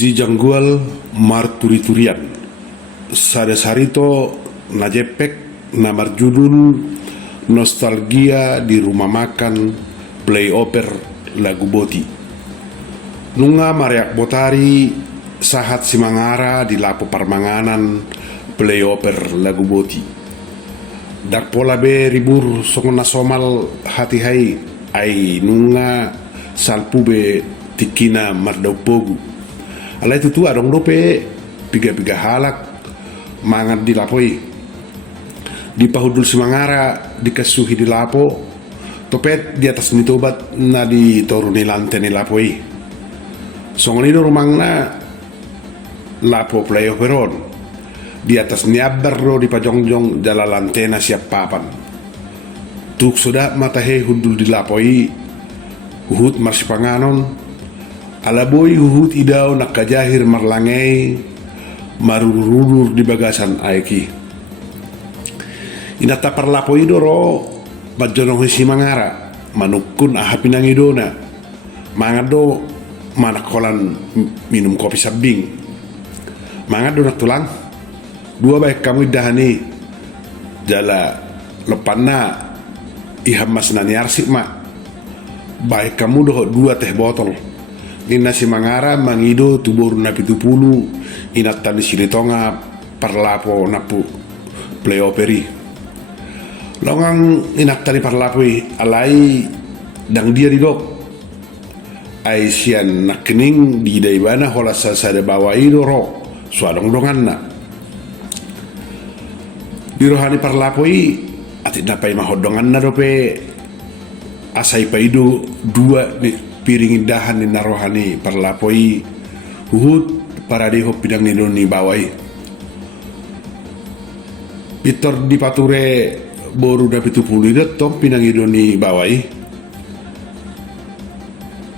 Si janggual marturi-turian sadasarito najepek namar judul nostalgia di rumah makan playoper lagu boti nunga mariak botari sahat simangara di lapo parmanganan playoper lagu boti dak pola be ribur songona somal hati hai ai nunga salpube tikina mardau pogu ala itu tu adong dope piga-piga halak mangan di lapoi di pahudul simangara dikasuhi di lapo topet di atas nitobat na di toruni lantai ni lapoi songonido rumangna lapo playo peron di atas niabar di pajongjong jala lantena siap papan tuk sudah matahe hudul di lapoi uhut marsipanganon alaboy huhut idaw nakajahir marlangay marururur di bagasan aiki inata parlapo idoro badjonong simangara manukun ahapinang idona mangado manakolan minum kopi sabing mangado nak tulang dua baik kamu idahani jala lepanna ihamas nani arsik mak baik kamu doh dua teh botol ina si mangara mangido tubur na 70 inat tali silitonga parlapo napu playoperi longang inat tali parlapoi alai dang dia didok ai sian nakening di daibana hola sasada bawa ido ro suadong dongan na di rohani parlapoi ati napai mahodongan na dope asai paido dua ni piring indahan ni narohani parlapoi huhut para deho pidang ni doni bawai pitor di pature boru da 70 tong pinang idoni bawai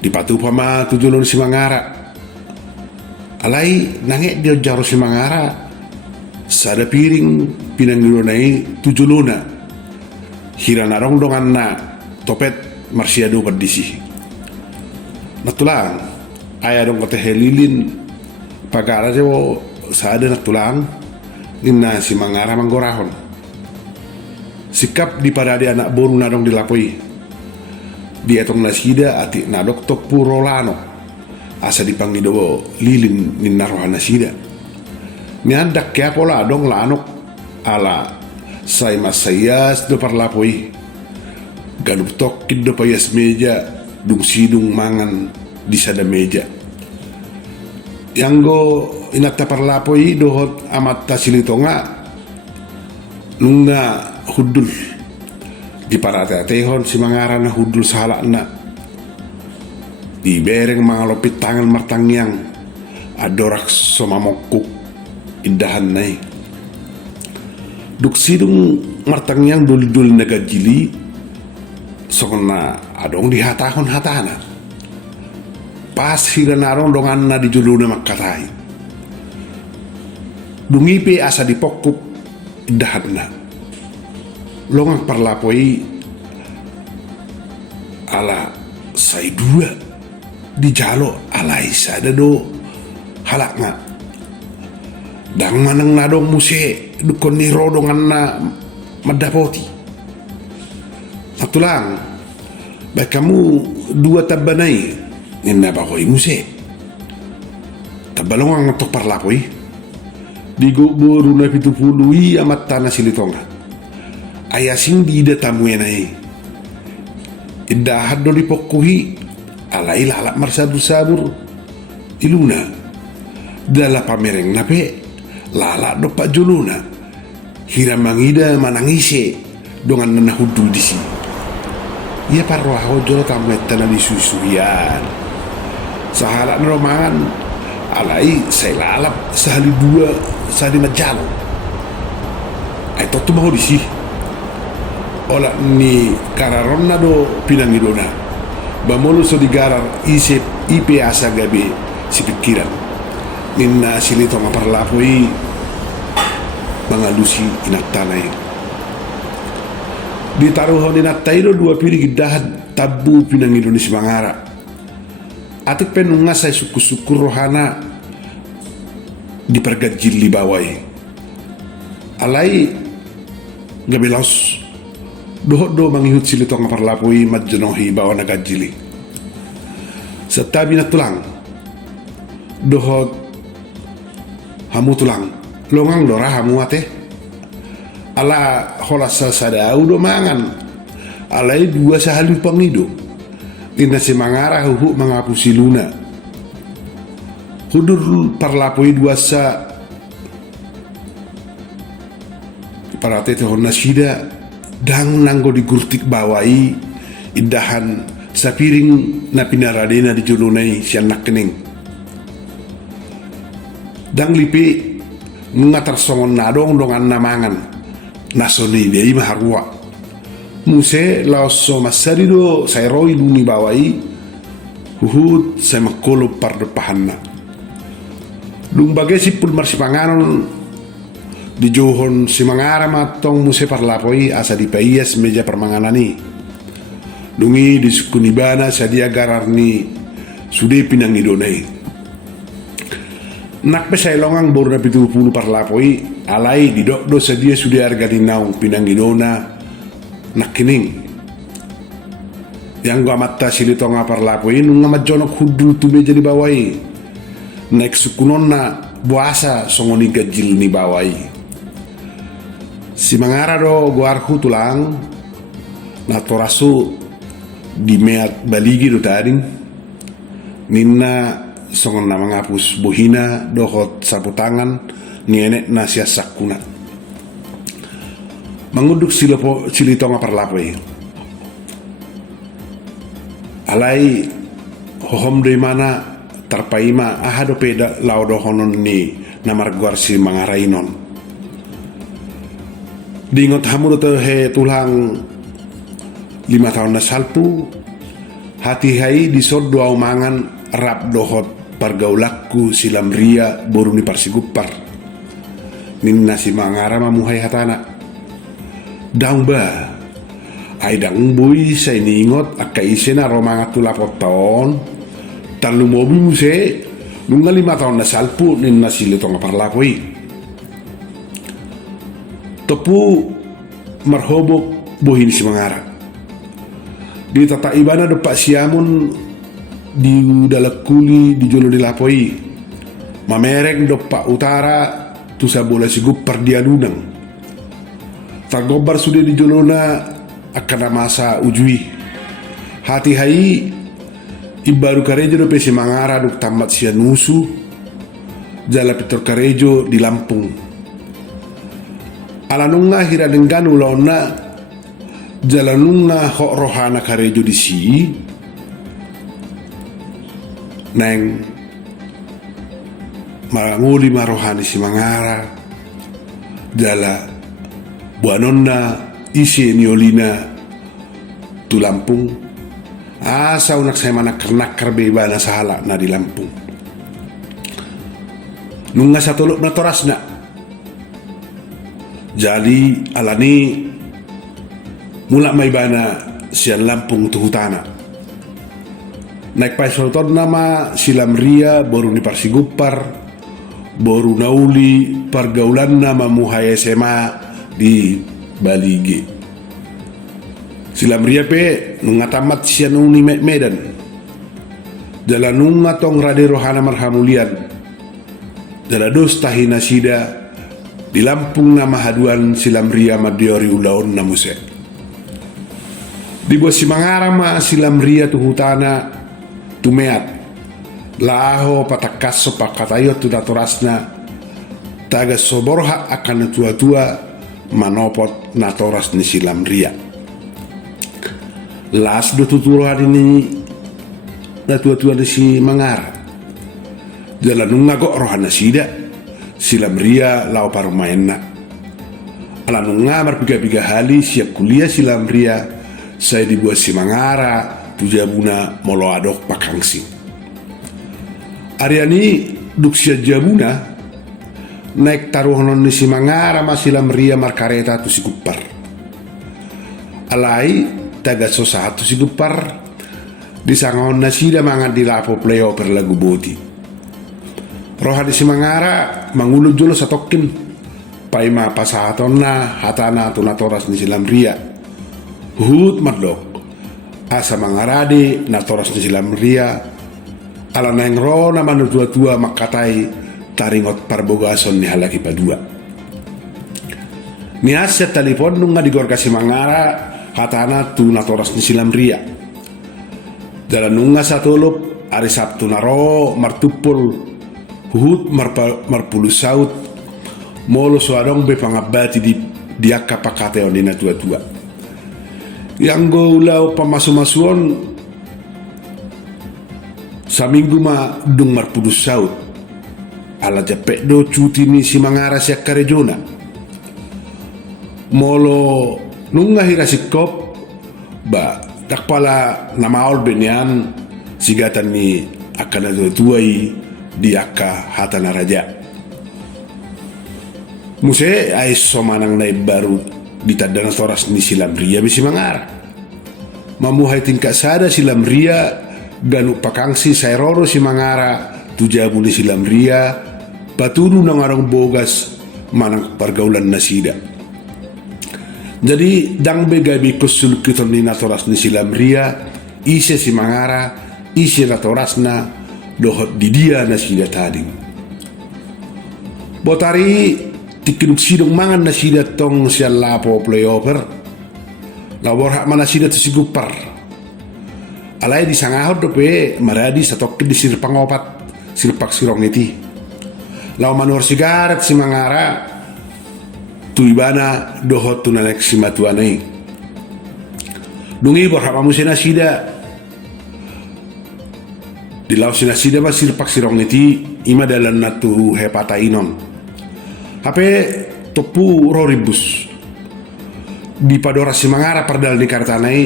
di patu pama tujulun simangara alai nange dia jaro simangara sada piring pinang idonai tujuluna hira narong dongan na topet marsiado berdisi natulang ayah dong kata helilin pagara jawo sada natulang inna si mangara manggorahon sikap di pada anak boru nadong dilapoi di etong nasida ati nadok tok purolano asa dipangido lilin ninarohan nasida nyandak kaya pola dong lanok ala say masayas do parlapoi galup tok kido payas meja dung sidung mangan di sada meja yang go inata parlapoi dohot amat tasilitonga nunga hudul di parata tehon si mangaran hudul salakna di bereng mangalopit tangan martangyang adorak somamokuk indahan nai duk sidung martangyang dul-dul nagajili sokna adong di hatahon hatana pas hiranarong dongan na di juluna makatai dungipe asa dipokuk dahan na longang parlapoi ala say dua di jalo alai sada do halak nga dang manang nadong muse dukon ni rodongan na madapoti natulang baik kamu dua tabanay ninna ba ko'y muse tabalong ang natok parlapoi di guburu na 70 amat tanah silitonga ayasing di ida tamuenay idahad do di pokuhi alay lalak marsabur-sabur iluna dala pamereng nape lalak do pak juluna hiramangida manangise dongan nanahudul di sini ia parwaho jolo tameta na disusuyan sahalak na romangan alai say lalap sahali dua sahali na jalo ay totu maho disi ola ni kararon na do pinangidona bamolo so digarar isip ipe asa gabi si pikiran ninna silito nga parlapoi mga lusi inaktanay ditaruhon ni natayro dua piring gidahan tabu pinangidon ni si mangara atik penunga say suku-suku rohana dipergajil li bawai. Alai gabelos dohot do mangihut sili tonga parlapui majenohi bawa nagajili. Setabi na tulang dohot hamu tulang longang dora hamu ate ala holasa sada udo mangan alai dua sahalu pangido tina semangara huhu mengapusi luna hudur parlapui dua sa parate tehon nasida dang nanggo digurtik bawai indahan sapiring na pinaradena di julunai sian nak kening dang lipi ngatar songon nadong dongan namangan nasoni dei maharwa muse laoso masari do sai roi duni bawai huhut sai makolo pardo pahanna dum bagai sipul marsipanganon di johon simangara matong muse parlapoi asa di paias meja permanganani dungi di sukunibana sadia gararni sude pinang idonai nak pesai longang baru na 70 parlapoi alai di do sadia sude harga di naung pinang idona nak kining yang gua mata sili tonga parlapoi nunga majonok hudu tu meja di bawai naik sukunon na buasa songoni gajil ni bawai si mangara do guarku tulang na torasu di meat baligi do taring ninna songon na mangapus bohina dohot sapu tangan nienek na siasakuna manguduk silitonga parlapoi alai hohom de mana tarpaima ahado peda laudo honon ni namar guar si mangarainon dingot hamu do he tulang 5 tahun na salpu hati hai disod doa mangan rap dohot pargaulakku silam ria boru ni parsigupar ninna si mangara mamuhai hatana daung ba ai dang bui sai ningot akai isena romanga tulapot taon talu mobi muse nunga 5 tahun na salpu ninna sile tonga parlapoi topu marhobok bohin si mangara di tata ibana do pak siamun di dalakuli di jolo di lapoi mamereng do pak utara tu sabola si guppar dia lunang tagobar sudah di jolona akan masa ujui hati hai ibaru karejo do pesi mangara do tamat sia nusu jala pitor karejo di Lampung alanunga hira dengganu launa jalanunga hok rohana karejo di si neng maranguli marohani si mangara jala buanonna isi niolina tu Lampung asa unak saya mana kernak bebana sahala na di Lampung nunga satolok na torasna jadi alani mula may bana sian Lampung tu hutana naik paisoton nama silam ria baru ni parsigupar baru nauli pergaulan nama muhai SMA di Balige silam ria pe nunga tamat sian uni Medan jalan nunga tong rade rohana marhamulian jala dos tahina sida di Lampung nama haduan silam ria madiori ulaon namuse di bawah si mangara ma silam ria tu hutana tumeat laho patakaso pakatayo tu datorasna taga soborha akan tua-tua manopot natoras ni silam ria las do tuturo hari ni na tua-tua ni si mangara jalan nunga kok rohana sida silam ria lau parumaenna ala nunga marpiga-piga hali siap kuliah silam ria saya dibuat si mangara jabuna molo adok pakangsi Ariani duksia jabuna naik taruhanon ni si mangara masilam ria markareta tu si gupar alai taga sosa tu si gupar di sangon nasida mangan di lapo pleo per lagu boti Rohani Simangara mangulud julo sa tokin paima pasaton na hatana tunatoras ni silam ria hut madlok asa mangaradi natoras ni silam ria ala nengro na manutua-tua makatai taringot parbogason ni halaki padua ni asya telepon nunga di gorga Simangara hatana tunatoras ni silam ria dalam nunga satulup hari Sabtu naro martupul Huhut marpulu saut molo soadong be pangabati di akka pakateo ni na tua-tua. Yang go ulau pamasu-masuon sa minggu ma dung marpulu saut ala japek do cuti ni Simangara siya karejona. Molo nunga hirasikop ba takpala namaol benian sigatan ni akan na tuai di akka hatana raja muse ay somanang na baru ditadana toras ni silam ria bisi Simangara mamuhay tingka sada silam ria ganu pakangsi sairoro Simangara tujabu ni silam ria patunu ng arang bogas manang pergaulan nasida jadi dang begabi kusul kiton ni natoras ni silam ria ise Simangara ise natoras na dohot di dia nasida tading botari tikiduk sidong mangan nasida tong siya lapo playover labor hak mana sida tusigupar alay di sangahod dope maradi sa tokkid di sirpang opat sirpak sirong iti law manor sigaret Simangara tuibana dohot tunanek simatuanay dungi borhak mamusina sida di laut sinasida ba sirpak sirong iti ima dalan natu hepata inon hape topu roribus di padora Simangara pardal di kartanai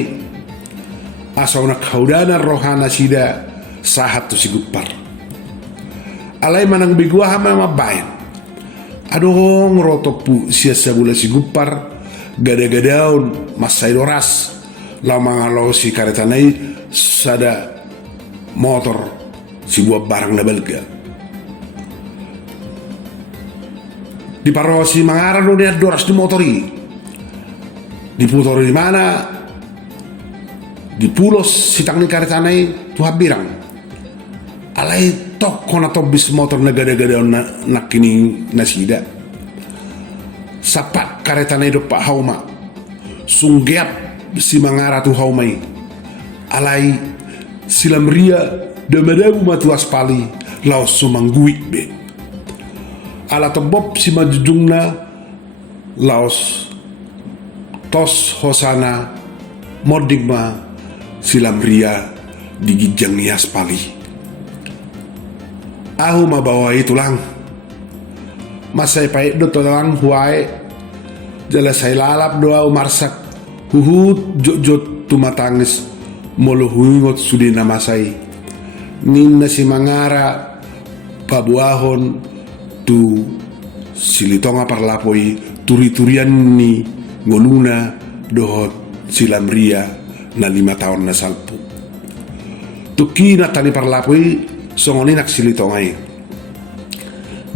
asaw nakaudana rohana sida sahat tu sigupar alay manang bigwa hama mabayan adong rotopu siya sabula sigupar gada-gadaon masay doras lamang alo si kartanai sada motor si buah barang na balga di paro Simangara do dia doras di motori di putor di mana di pulos sitang ni karetanay tuha birang alay tok kona tobis motor na gada-gada na nakini nasida sapak karetanay do pa hauma sunggiap Simangara tu haumay alay silam ria damadabu matuas pali laos sumangguik be ala tebob si majujungna laos tos hosana modigma silam ria digijang nias pali ahu mabawa itulang masay pait do tolang huai jala say lalap doa umarsak huhut jot tumatangis molo huingot sudi namasay nin na Simangara pabuahon tu silitonga parlapoy turi-turian ni ngoluna dohot silam ria na 5 taon na salpo tuki na tani parlapoy songoni nak silitongay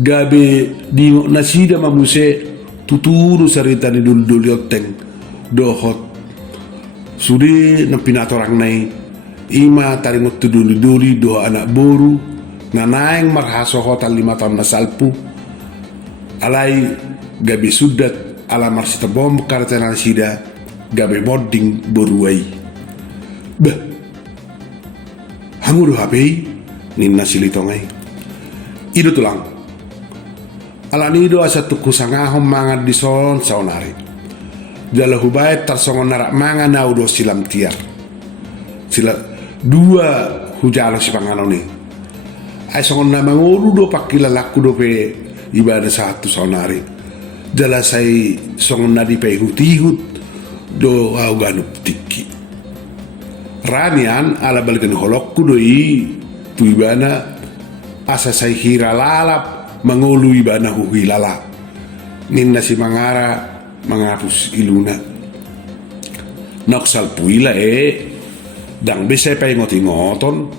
gabe di nasida mamuse tuturo sarita ni dul-dulyoteng dohot sudi na pinatorang nay ima taringot tuduli-duli do anak boru na naeng marhaso hotal 5 tahun na salpu alay gabi sudat ala marsita bom kartenan sida gabi boarding boruay bah hamudu hapei ninna silitongay ido tulang ala nido asa tuku sangahom mangan di son saunari jala hubayat tarsongon narak mangan naudo silam tiar sila dua hujalo si panganoni ay songon na mangulu do pakila laku do pe ibadah satu saunari jala say songon na di pe hutihut do auganup tiki ranian ala balikan holokku doi tu ibana asa say hira lalap mangulu ibana huhi lala ninna si Mangara mangapus iluna naksal puila dang bisa pa ingot-ingoton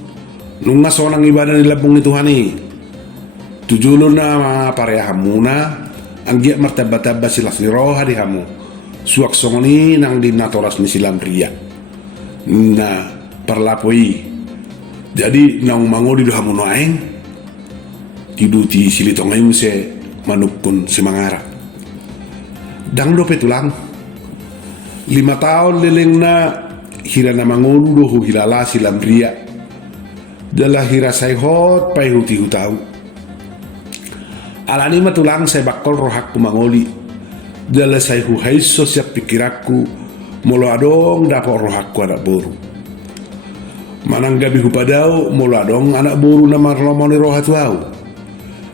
nung nasonang ibada nila pong ituhani Tujulun na pareha muna anggiat martaba-taba sila roha di hamu suak songoni nang dinatoras ni silam ria na parlapoi jadi nang mangodi do hamu noaeng tiduti silitongay se manukun si mangara dang do petulang 5 tahun leleng na hira na mangolu do hilala silam ria dala hira say hot pay huti hutau alani matulang say bakol rohak kumangoli dala say huhaiso siap pikiraku molo adong dapat rohakku anak boru manang gabi hupadau molo adong anak boru na marlomoni roha tuau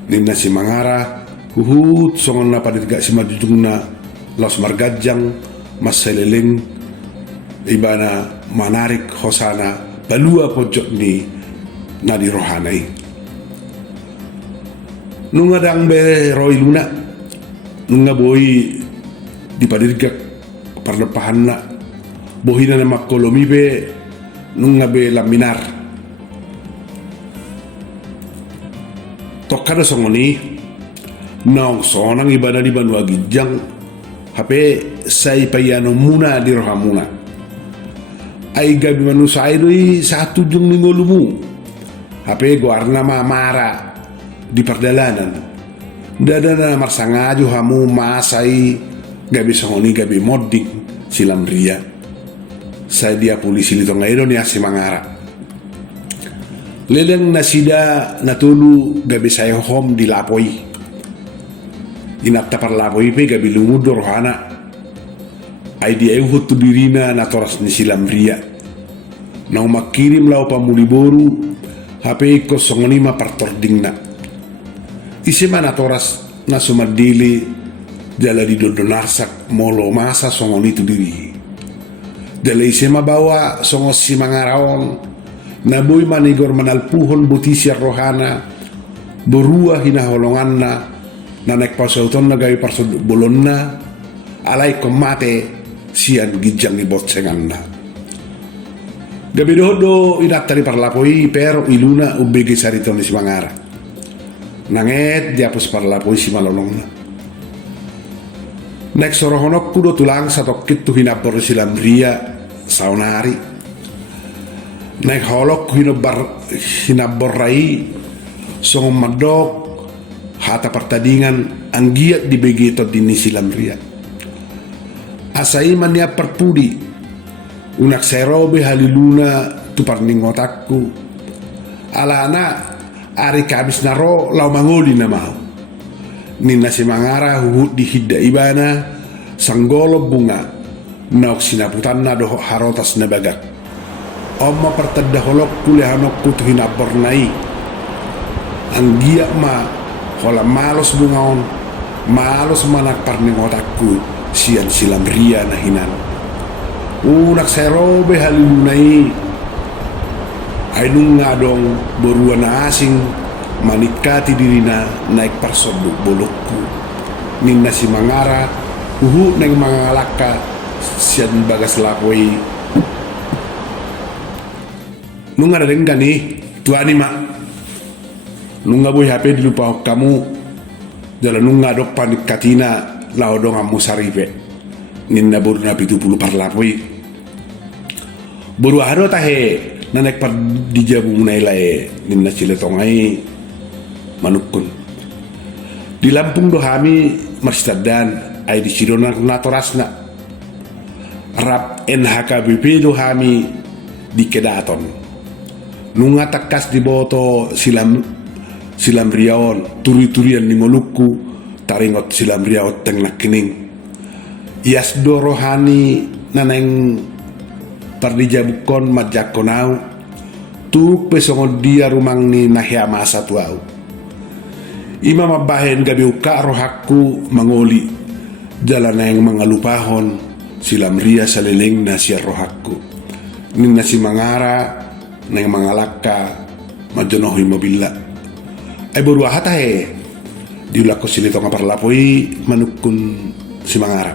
ninna si mangara huhut songon na padit gak si majujung na los margajang mas seleleng ibana manarik hosana balua pojok ni nadi rohanai nunga dang be roi luna nunga boy di padirgak parlepahan na bohina na makolomi be nunga be laminar tokkada songoni nong sonang ibana di banua gijang hape say payano muna di rohamuna ay gabi manusa ay satu jung ningolumu hape guarna mara di perdalanan dada na marsangaju hamu masai gabi songoni gabi modding silam ria saya dia polisi litong ngayon ni asi mangara leleng nasida natulu gabi saya home di lapoi inapta parlapoi pe gabi lumudo rohana ay di ay hutu dirina na toras ni silam ria na umakirim lau pamuliboru hape ko songoni ma partording na isima na toras na sumadili jala di dodonarsak molo masa songoni tu diri jala isima bawa songos si mangaraon na boy manigor manalpuhon butisya rohana borua hinaholongan na naik pasauton na gawi parsod bolon na alay komate sian gijang ni botsengan na gabi dodo inatari parlapoi pero iluna ubegi sariton ni si mangara nanget diapos parlapoi si malolong na next sorohonok kudo tulang satokit tu hinapor silam ria saunari naik holok hinaborai songom madok hata pertandingan anggiat di begitu dini silam ria asai mania perpudi unak serobe haliluna tu parning otakku alana ari kabis naro lau mangoli na mau nina si mangara huhut di hidda ibana sanggolo bunga nauk sinaputan na doho harotas na bagak omma pertadda holok kulehanok kutu hinabornai anggia ma hola malos bungaon malos manak parning otakku sian silam ria na hinan unak serobe halilunai ay nung ngadong borua na asing manikati dirina naik parsoduk bolokku ninna si mangara uhu neng mangalaka sian bagas lapoi nung ada denggani tuani mak nunga boy HP di lupa kamu jalan nunga dok panik katina lao dong amu saripe ninna boru na 70 parlapoi boru haro tahe nanek par dijabu munai lae ninna ciletongai manukun di Lampung do hami marstadan ay di sidona natorasna rap NHKBP do hami di Kedaton nunga takas di boto silam riaon turi-turian ni Maluku taringot silam riaot teng nakining ias do rohani naneng pardijabukon majakonau tu pesongon dia rumang ni nahya masa tuau ima mabahen gabi uka rohakku mangoli jalan yang mangalupahon silam ria saleleng na siya rohakku ninna si mangara neng mangalaka majonohi mabilla ay boru ahatahe diulako silito nga parlapoi manukun si mangara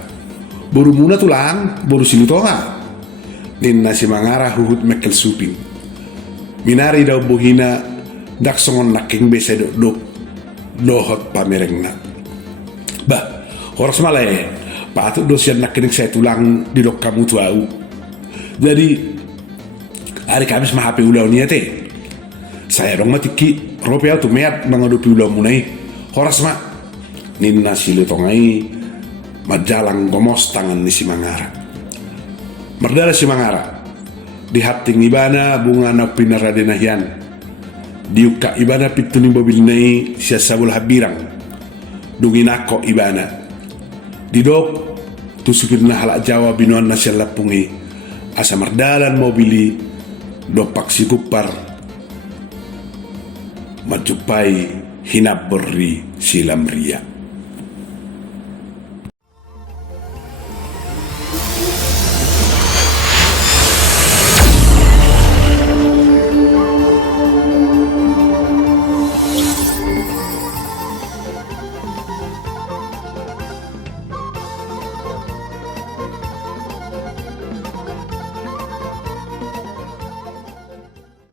boru muna tulang boru silito nga ninna si mangara huhut mekel suping minari daw buhina dak songon naking bese dok dohot pamerengna. Bah, horas malay, patut dosian nak kening saya tulang di dok kamu tuau. Jadi, hari Kamis mah HP ulau niate. Saya dong matiki, ropiau tu meat mengadupi ulau munai. Horas mak, ninna sile tongai, majalang gomos tangan ni si Mangara. Merdala si Mangara, di hapting ibana bunga na pinaradenahian. Diuka ibana pituni mobil nai sia sabul habirang. Dungin ako ibana. Didok, tusukir na halak Jawa binuan na siya lapungi. Asa merdalan mobili, dopak si kupar. Majupai hinap berri silam ria.